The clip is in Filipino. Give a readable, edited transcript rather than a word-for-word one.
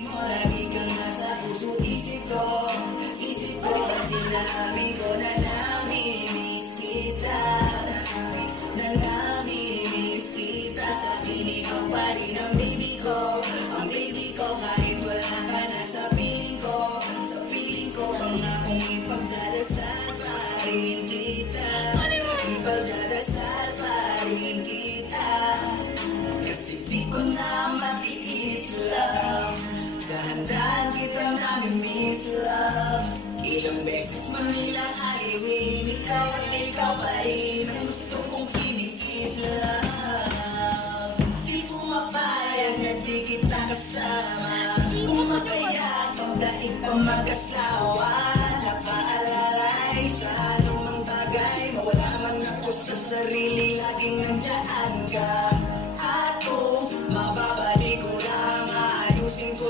Mo lagi kang nasa puso isip ko at sinabi ko na nami-miss kita. Na nami-miss kita. Sa piling ko pa rin ang baby ko. Ang baby ko kahit wala ka na sa piling ko. Sa piling ko pangakong ipagdadasal pa rin kita. Ipagdadasal pa rin kita. Kasi di ko na matiis love. Dahan-dahan kitang nami-miss love. Ilang beses man nilang aliwin, ikaw at ikaw pa rin ang gusto kong kinikis love. Di pumapayag na di kita kasama. Pumapayag ang daig pa mag-asawa. Napaalalay sa anumang bagay. Mawala man ako sa sarili, laging nandiyan ka.